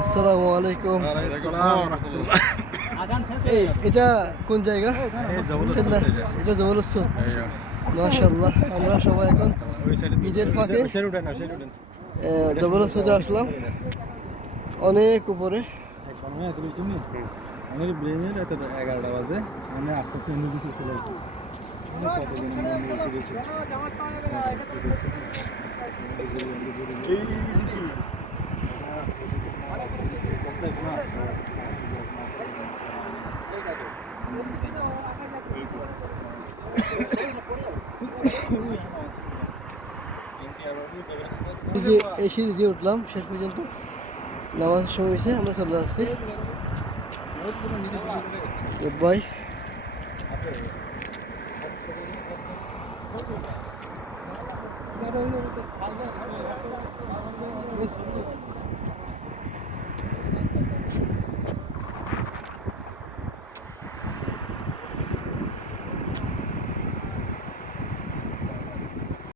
আসসালামু আলাইকুম। এটা কোন জায়গা? এটা জবরদস্ত। মাশাআল্লাহ, আমরা সবাই এখন ঈদের ফাঁকে জবরদস্তে আসলাম, অনেক উপরে। আমাদের ব্রেনের এত 11টা বাজে, মানে আস্তে আস্তে অন্য কিছু চলে আসবে। এই সিঁড়ি দিয়ে উঠলাম, শেষ পর্যন্ত নামাজের সময় হয়েছে, আমরা চলে আসছি। Good bye.